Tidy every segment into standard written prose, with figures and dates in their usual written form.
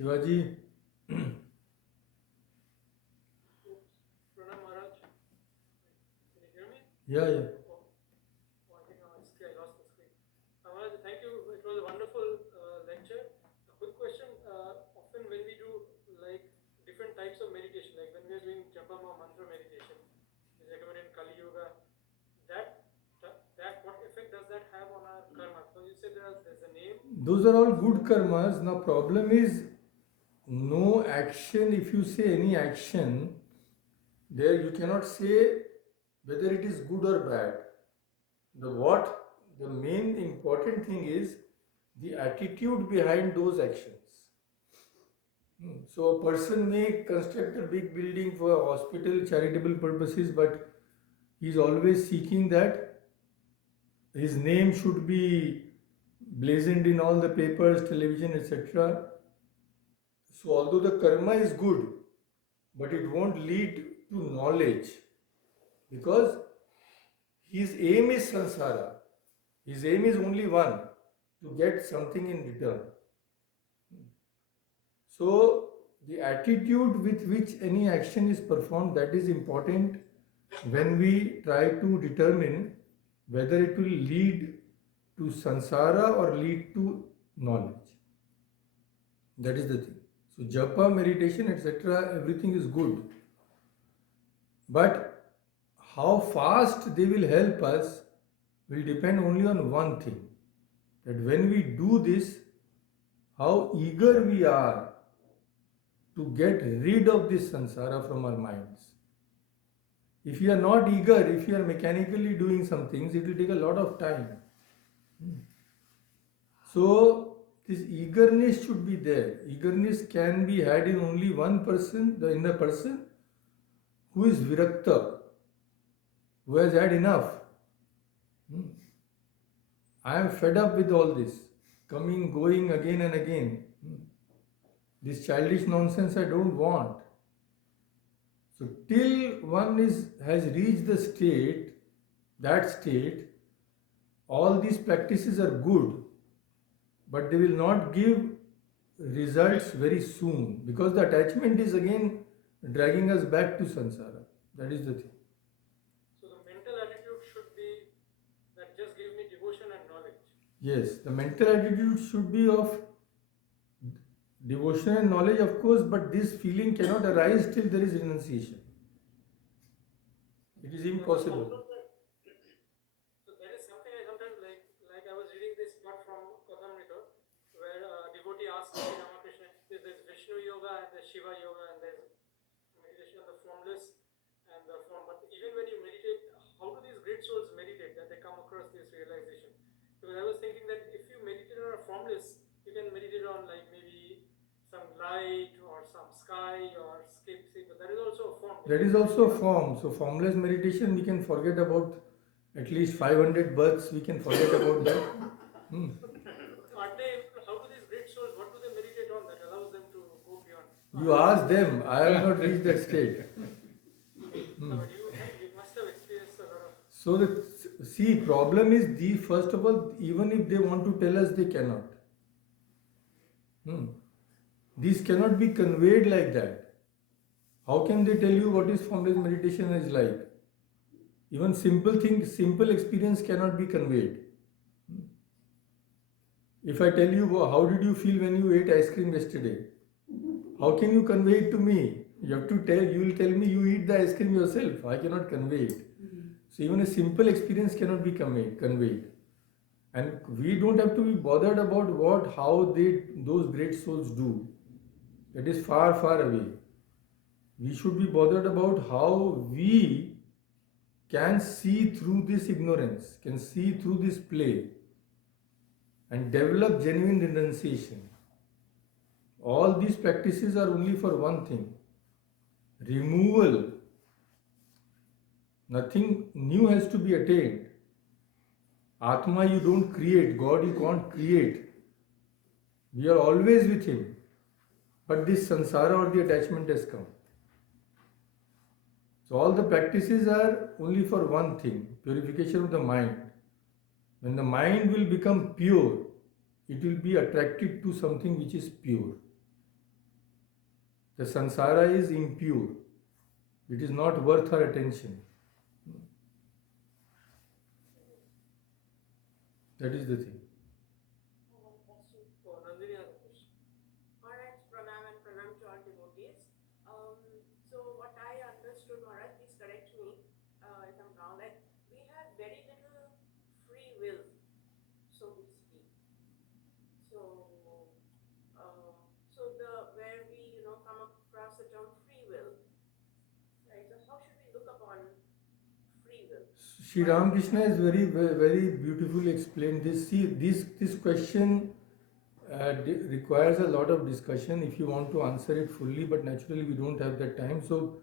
Shivaji, Pranam Maharaj, can you hear me? yeah, yeah. Oh, I think I lost the screen. Maharaj, thank you. It was a wonderful lecture. A quick question. Often when we do like different types of meditation, like when we are doing Japama mantra meditation, is recommended in Kali Yoga, that what effect does that have on our karma? So you said there's a name. Those are all good karmas. Now, problem is no action. If you say any action, there you cannot say whether it is good or bad. The main important thing is the attitude behind those actions. So a person may construct a big building for hospital charitable purposes, but he is always seeking that his name should be blazoned in all the papers, television, etc. So, although the karma is good, but it won't lead to knowledge because his aim is samsara. His aim is only one, to get something in return. So, the attitude with which any action is performed, that is important when we try to determine whether it will lead to samsara or lead to knowledge. That is the thing. So japa, meditation, etc., everything is good. But how fast they will help us will depend only on one thing. That when we do this, how eager we are to get rid of this samsara from our minds. If you are not eager, if you are mechanically doing some things, it will take a lot of time. So, this eagerness should be there. Eagerness can be had in only one person, in the person who is virakta, who has had enough. I am fed up with all this, coming, going again and again. This childish nonsense I don't want. So, till one has reached the state, that state, all these practices are good, but they will not give results very soon because the attachment is again dragging us back to samsara. That is the thing. So the mental attitude should be that just give me devotion and knowledge. Yes, the mental attitude should be of devotion and knowledge, of course, but this feeling cannot arise till there is renunciation. It is impossible. So that is something I sometimes like I was reading this part from Kathamrita, where a devotee asks Sri Ramakrishna, there's Vishnu Yoga and there's Shiva Yoga and there's meditation on the formless and the form. But even when you meditate, how do these great souls meditate that they come across this realization? Because I was thinking that if you meditate on a formless, you can meditate on like maybe some light or some sky or skip, but that is also a form. That is also a form. So, formless meditation, we can forget about at least 500 births, we can forget about that. How do these great souls, what do they meditate on that allows them to go beyond? You ask them, I have not reached that state. No, but you must have experienced a lot of. So, problem is first of all, even if they want to tell us, they cannot. These cannot be conveyed like that. How can they tell you what is formless meditation is like? Even simple things, simple experience cannot be conveyed. If I tell you, how did you feel when you ate ice cream yesterday? How can you convey it to me? You have to tell, you will tell me you eat the ice cream yourself. I cannot convey it. So even a simple experience cannot be conveyed. And we don't have to be bothered about how those great souls do. That is far, far away. We should be bothered about how we can see through this ignorance, can see through this play, and develop genuine renunciation. All these practices are only for one thing: removal. Nothing new has to be attained. Atma you don't create, God you can't create. We are always with Him. But this samsara or the attachment has come. So all the practices are only for one thing: purification of the mind. When the mind will become pure, it will be attracted to something which is pure. The samsara is impure. It is not worth our attention. That is the thing. Oh, Nandini has a question. Maharaj, pranam and pranam to all devotees. So what I understood, Maharaj, please correct me if I'm wrong, that we have very little free will, so to speak. So, so the where we come across the term free will, right? So how should we look upon free will? Sri Ramakrishna has very beautifully explained this. See, this question requires a lot of discussion if you want to answer it fully, but naturally we don't have that time. So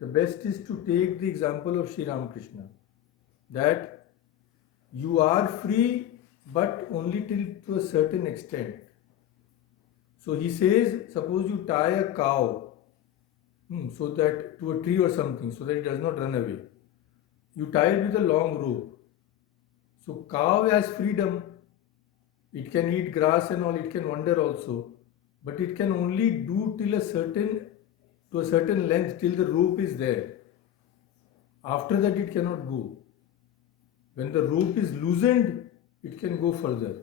the best is to take the example of Sri Ramakrishna, that you are free but only till to a certain extent. So he says, suppose you tie a cow so that to a tree or something, so that it does not run away. You tie it with a long rope. So cow has freedom. It can eat grass and all, it can wander also. But it can only do till to a certain length till the rope is there. After that it cannot go. When the rope is loosened, it can go further.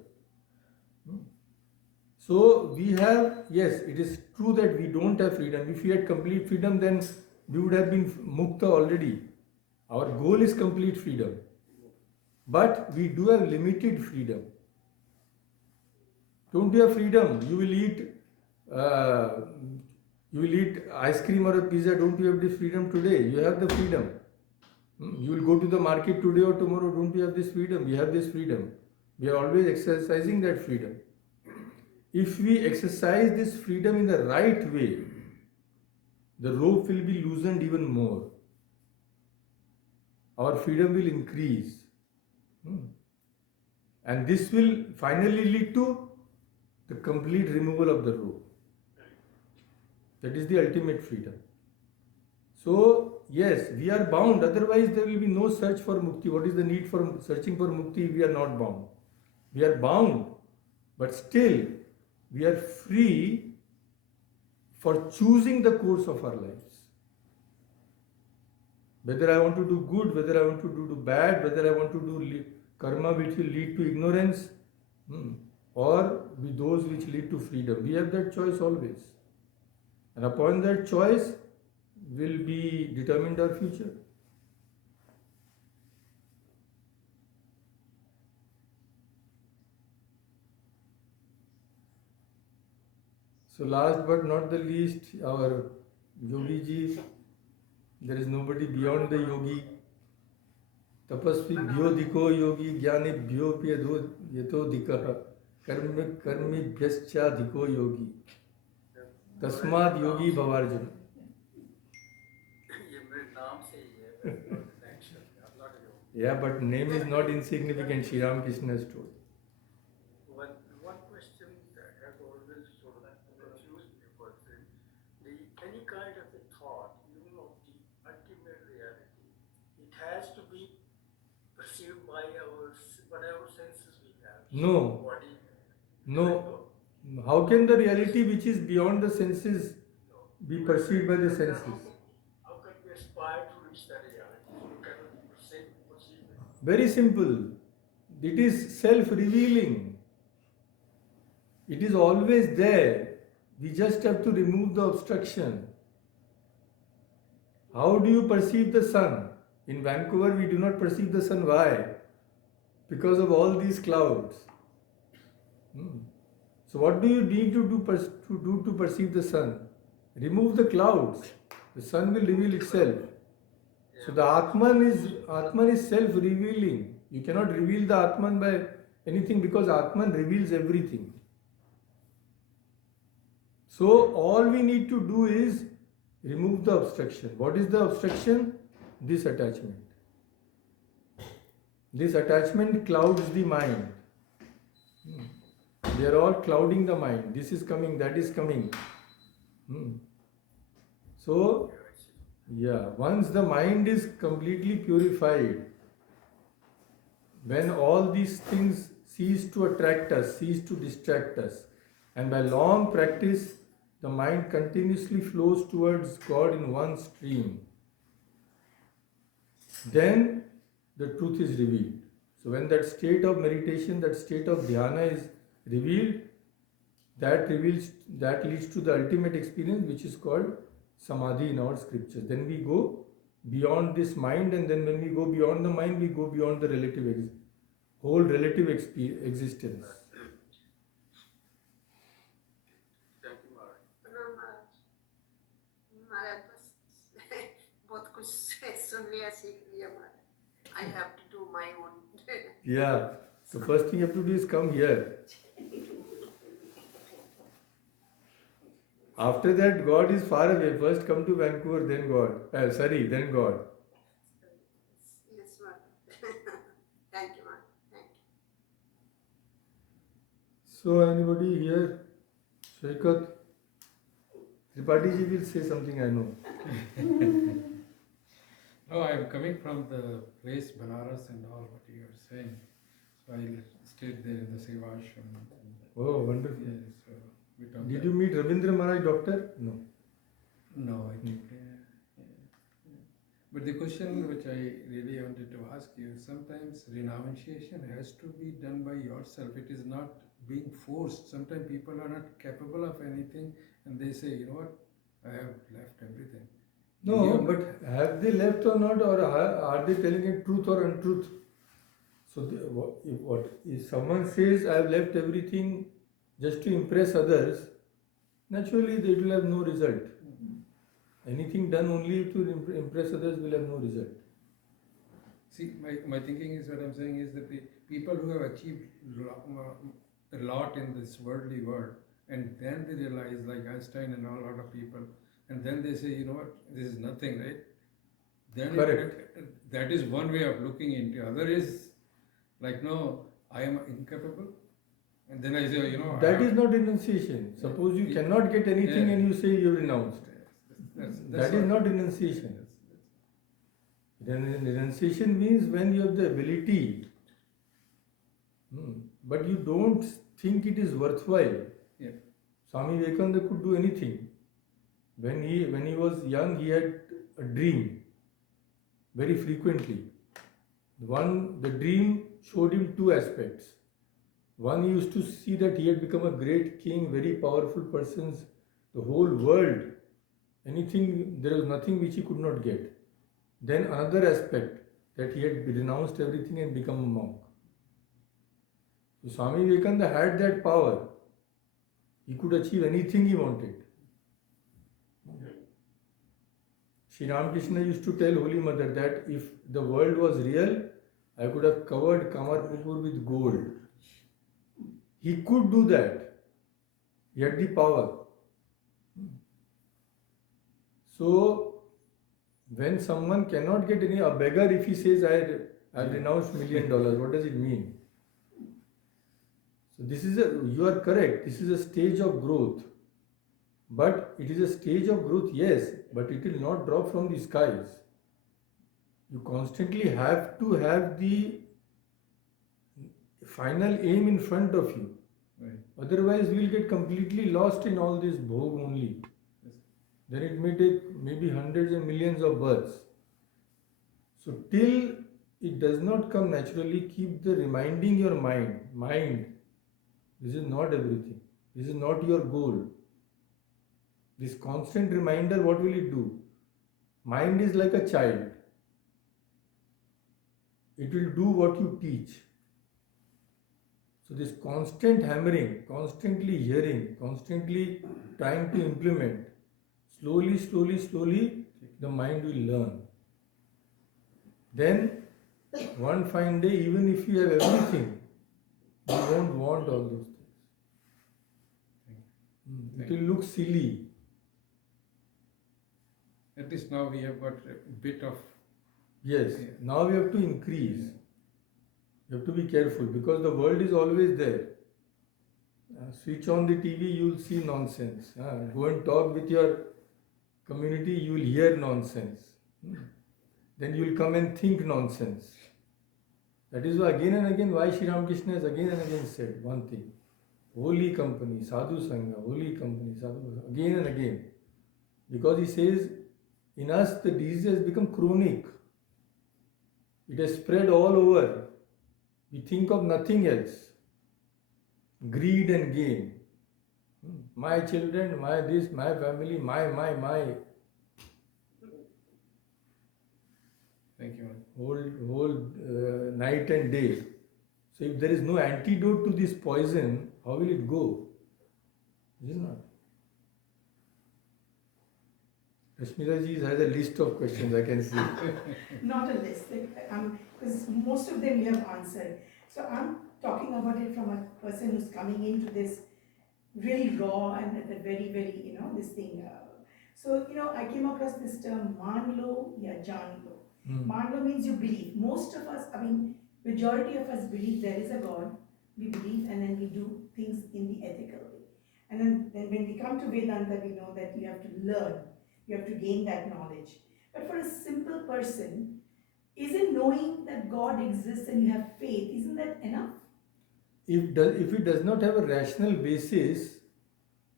So we have, yes, it is true that we don't have freedom. If we had complete freedom, then we would have been mukta already. Our goal is complete freedom. But we do have limited freedom. Don't you have freedom? You will eat ice cream or a pizza. Don't you have this freedom today? You have the freedom. You will go to the market today or tomorrow. Don't you have this freedom? We have this freedom. We are always exercising that freedom. If we exercise this freedom in the right way, the rope will be loosened even more. Our freedom will increase. And this will finally lead to the complete removal of the rope. That is the ultimate freedom. So, yes, we are bound, otherwise there will be no search for mukti. What is the need for searching for mukti if we are not bound? We are bound, but still we are free for choosing the course of our lives. Whether I want to do good, whether I want to do bad, whether I want to do karma which will lead to ignorance, or with those which lead to freedom. We have that choice always. And upon that choice will be determined our future. So last but not the least, our Yogi ji, there is nobody beyond the yogi. Tapasvi bhyo diko yogi jnani bhyo pyado yato dikaha karmi bhyascha diko yogi. Tasmad yogi bhavarjuna. Yeah, but name is not insignificant, Sri Ramakrishna has told. One question that has always sort of confused me was any kind of a thought, even of the ultimate reality, it has to be perceived by whatever senses we have. No. Body. No. How can the reality which is beyond the senses be perceived by the senses? How can we aspire to reach that reality? You cannot perceive it. Very simple. It is self-revealing. It is always there. We just have to remove the obstruction. How do you perceive the sun? In Vancouver, we do not perceive the sun. Why? Because of all these clouds. So what do you need to do to perceive the sun? Remove the clouds. The sun will reveal itself. So the Atman is self-revealing. You cannot reveal the Atman by anything because Atman reveals everything. So all we need to do is remove the obstruction. What is the obstruction? This attachment. This attachment clouds the mind. They are all clouding the mind. This is coming, that is coming. So, once the mind is completely purified, when all these things cease to attract us, cease to distract us, and by long practice, the mind continuously flows towards God in one stream, then the truth is revealed. So when that state of meditation, that state of dhyana is revealed, that leads to the ultimate experience, which is called samadhi in our scriptures. Then we go beyond this mind, and then when we go beyond the mind, we go beyond the whole relative existence. Thank you, Maharaj. प्रणाम महाराज महाराज बस बहुत कुछ सुन लिया सीख लिया महाराज I have to do my own Yeah. So first thing you have to do is come here. After that, God is far away. First come to Vancouver, then God. Then God. yes Maharaj thank you Maharaj thank you So anybody here? Shaikat? Tripathi ji will say something, I know. No, I am coming from the place Banaras and all what you are saying. So I stayed there in the Seva Ashram. Oh, wonderful. Yeah, so we talked. Did you meet Ravindra Maharaj, doctor? No. No, I didn't. But the question which I really wanted to ask you, sometimes renunciation has to be done by yourself. It is not being forced. Sometimes people are not capable of anything and they say, you know what, I have left everything. No, Yeah. but have they left or not, or are they telling it truth or untruth? So, if someone says, I have left everything just to impress others, naturally they will have no result. Anything done only to impress others will have no result. See, my thinking is what I'm saying is that the people who have achieved a lot in this worldly world, and then they realize, like Einstein and all lot of people, and then they say, you know what, this is nothing, right? Then Correct. that is one way of looking into. Other is like, no, I am incapable, and then I say, you know, That is not renunciation. Suppose you cannot get anything Yeah. and you say you renounced. That is what- not renunciation. Renunciation means when you have the ability, but you don't think it is worthwhile. Yeah. Swami Vivekananda could do anything. When he was young, he had a dream very frequently. The dream showed him two aspects. One, he used to see that he had become a great king, very powerful persons, the whole world. There was nothing which he could not get. Then another aspect, that he had renounced everything and become a monk. So Swami Vivekananda had that power. He could achieve anything he wanted. Sri Ramakrishna used to tell Holy Mother that if the world was real, I could have covered Kamarpur with gold. He could do that. He had the power. So, when someone cannot get a beggar, if he says, I renounced $1 million, what does it mean? So you are correct, this is a stage of growth. But it is a stage of growth, yes, but it will not drop from the skies. You constantly have to have the final aim in front of you. Right. Otherwise, we will get completely lost in all this bhog only. Yes. Then it may take maybe hundreds and millions of births. So till it does not come naturally, keep reminding your mind, this is not everything. This is not your goal. This constant reminder, what will it do? Mind is like a child. It will do what you teach. So this constant hammering, constantly hearing, constantly trying to implement, slowly, the mind will learn. Then, one fine day, even if you have everything, you won't want all those things. It will look silly. At least now we have got a bit of. Yes, Yeah. now we have to increase. You have to be careful because the world is always there. Switch on the TV, you will see nonsense. Go and talk with your community, you will hear nonsense. Then you will come and think nonsense. That is why again and again why Sri Ramakrishna has again and again said one thing. Holy company, sadhu sangha, holy company, sadhu sangha, again and again. Because he says, in us the disease has become chronic. It has spread all over. We think of nothing else. Greed and gain. My children, my this, my family, my. Thank you. Whole night and day. So if there is no antidote to this poison, how will it go? Is it not? Rashmila ji has a list of questions I can see. Not a list, because most of them you have answered. So I'm talking about it from a person who's coming into this really raw and at a very, very, this thing. So, I came across this term, manlo ya janlo. Manlo means you believe. Most of us, majority of us believe there is a God. We believe and then we do things in the ethical way. And then when we come to Vedanta, we know that you have to learn. You have to gain that knowledge. But for a simple person, isn't knowing that God exists and you have faith, isn't that enough? If it does not have a rational basis,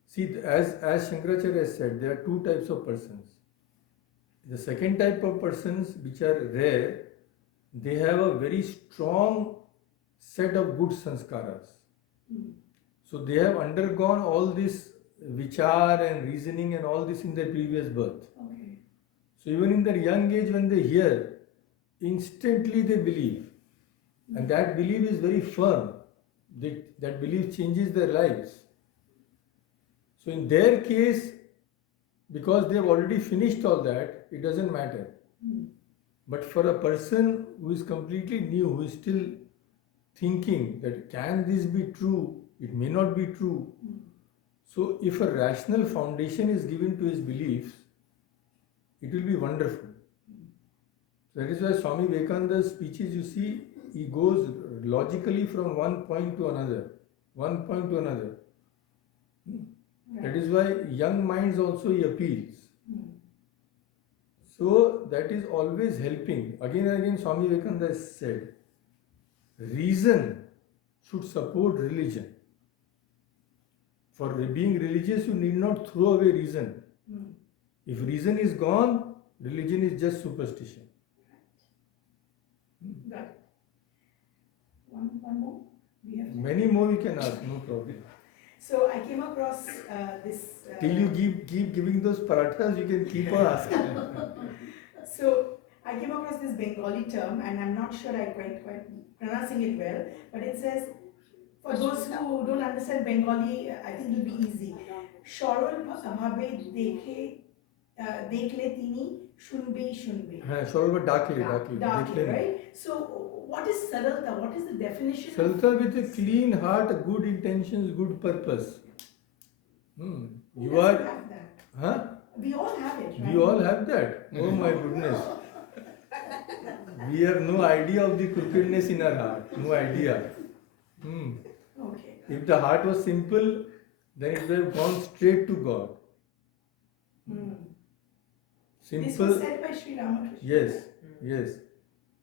see, as Shankaracharya said, there are two types of persons. The second type of persons, which are rare, they have a very strong set of good sanskaras. So they have undergone all this vichar and reasoning and all this in their previous birth. Okay. So even in their young age, when they hear, instantly they believe. And that belief is very firm. That belief changes their lives. So in their case, because they have already finished all that, it doesn't matter. But for a person who is completely new, who is still thinking that can this be true, it may not be true. So if a rational foundation is given to his beliefs, it will be wonderful. That is why Swami Vivekananda's speeches, you see, he goes logically from one point to another. That is why young minds also he appeals. So that is always helping. Again and again Swami Vivekananda has said, reason should support religion. For being religious, you need not throw away reason. If reason is gone, religion is just superstition. Got it. One more? We have time. Many more you can ask, no problem. So I came across this. Till you keep giving those parathas, you can keep on asking. So I came across this Bengali term, and I'm not sure I quite pronouncing it well, but it says, for those who don't understand Bengali, I think it'll be easy. Sharol bhabe dekhle tini shunbe. Sharol dakle. Right? So what is saralta? What is the definition? Saralta with a clean heart, good intentions, good purpose. Who You doesn't are, have that? huh? We all have it, right? We all have that. Oh my goodness. We have no idea of the crookedness in our heart. No idea. Okay. If the heart was simple, then it would have gone straight to God. Simple. This was said by Sri Ramakrishna. Yes.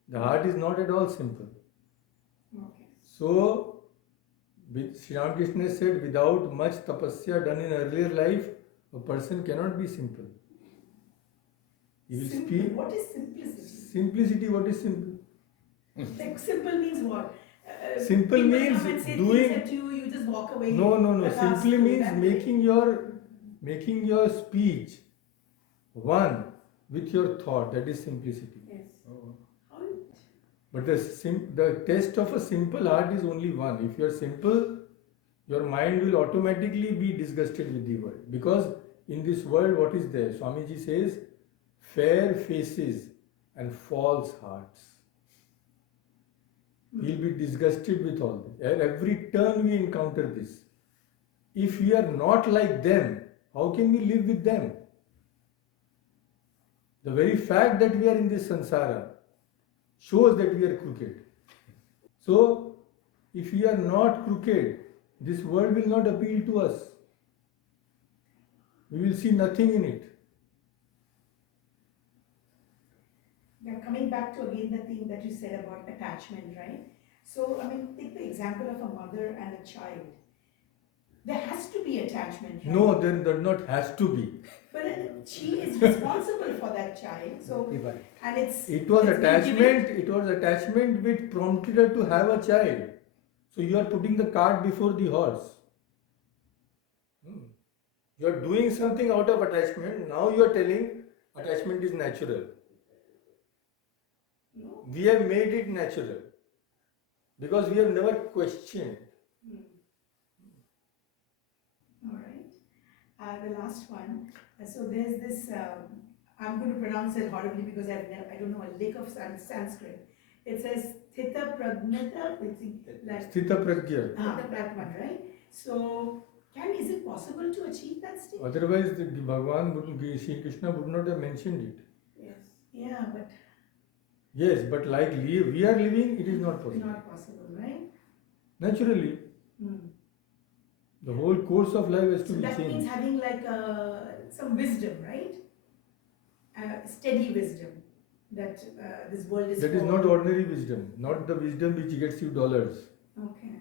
The heart is not at all simple. Okay. So, Sri Ramakrishna said, without much tapasya done in earlier life, a person cannot be simple. He will Simple. speak. What is simplicity? Simplicity, what is simple? Like simple means what? Simple people means come and say doing. things at you, you just walk away. No. That's Simply us, means that way. making your speech one with your thought. That is simplicity. Yes. How? But the test of a simple heart is only one. If you are simple, your mind will automatically be disgusted with the world. Because in this world, what is there? Swamiji says, fair faces and false hearts. He'll be disgusted with all this. At every turn we encounter this. If we are not like them, how can we live with them? The very fact that we are in this samsara shows that we are crooked. So, if we are not crooked, this world will not appeal to us. We will see nothing in it. Yeah, coming back to again the thing that you said about attachment, right? So, take the example of a mother and a child. There has to be attachment, right? No, there does not has to be. But she is responsible for that child, so and it's It was it's been given- attachment. It was attachment which prompted her to have a child. So you are putting the cart before the horse. You are doing something out of attachment. Now you are telling attachment is natural. No? We have made it natural because we have never questioned. All right. The last one. So there's this. I'm going to pronounce it horribly because I don't know a lick of Sanskrit. It says Thita Pragnata. Like, Sthita pragya. that one, right? So, is it possible to achieve that state? Otherwise, Sri Krishna would not have mentioned it. Yes. Yeah, but Yes, but like we are living, it is not possible. not possible, right? Naturally, the whole course of life has to So be that changed. means having like some wisdom, right? Steady wisdom that this world is. That is for. not ordinary wisdom, not the wisdom which gets you dollars. Okay.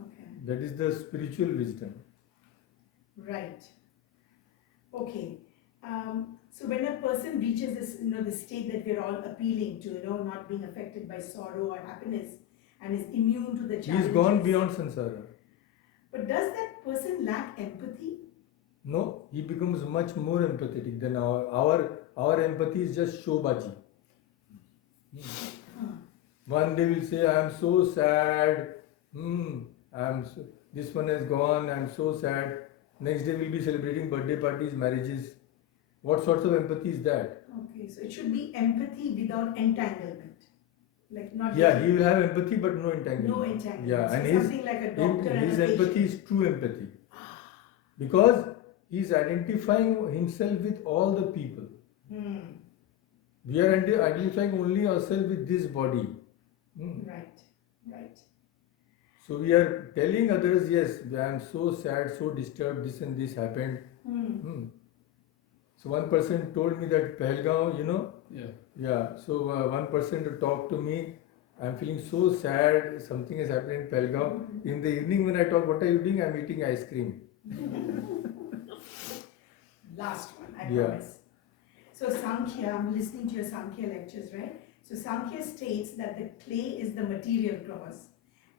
Okay. That is the spiritual wisdom. Right. Okay. So when a person reaches this, the state that we're all appealing to, not being affected by sorrow or happiness, and is immune to the He challenges. is gone beyond samsara. But does that person lack empathy? No, he becomes much more empathetic than our empathy is just showbaji. One day will say, I am so sad. This one has gone. I am so sad. Next day we'll be celebrating birthday parties, marriages. What sorts of empathy is that? Okay, so it should be empathy without entanglement. Like not. Yeah, he will have empathy but no entanglement. No entanglement. Yeah, So and something like a doctor and his a empathy patient. is true empathy. Because he is identifying himself with all the people. We are identifying only ourselves with this body. Right, right. So we are telling others, yes, I am so sad, so disturbed, this and this happened. So one person told me that Pahalgaon, Yeah. So one person talked to me, I am feeling so sad, something has happened in Pahalgaon. In the evening when I talk, what are you doing? I am eating ice cream. Last one, I Yeah. promise. So Sankhya, I'm listening to your Sankhya lectures, right? So Sankhya states that the clay is the material cause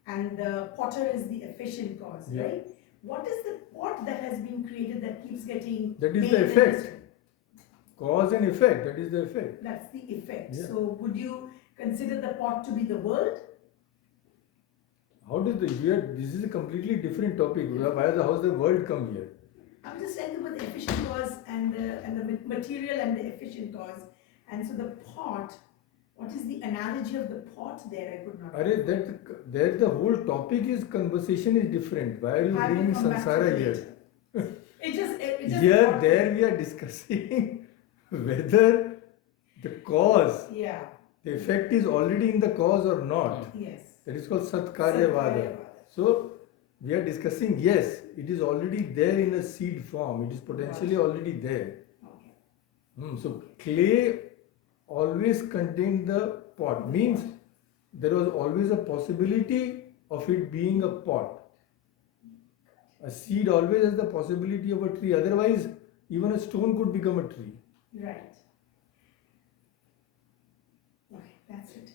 and the potter is the efficient cause, Yeah. right? What is the pot that has been created that keeps getting That is made the and effect. destroyed? Cause and effect, that is the effect. That's the effect. Yeah. So would you consider the pot to be the world? How does this is a completely different topic. How does the world come here? I'm just saying about the efficient cause and the material and the efficient cause. And so the pot, what is the analogy of the pot there? I could not. There the whole topic is conversation is different. Why are you I will bringing come back to samsara it here? later. It just Here, there we are discussing whether the cause, Yeah. the effect is already in the cause or not. Yes. That is called Satkaryavada. Satkaryavada. So we are discussing, yes, it is already there in a seed form. It is potentially already there. Okay. So clay always contained the pot. Means there was always a possibility of it being a pot. A seed always has the possibility of a tree. Otherwise, even a stone could become a tree. Right. Okay, that's it.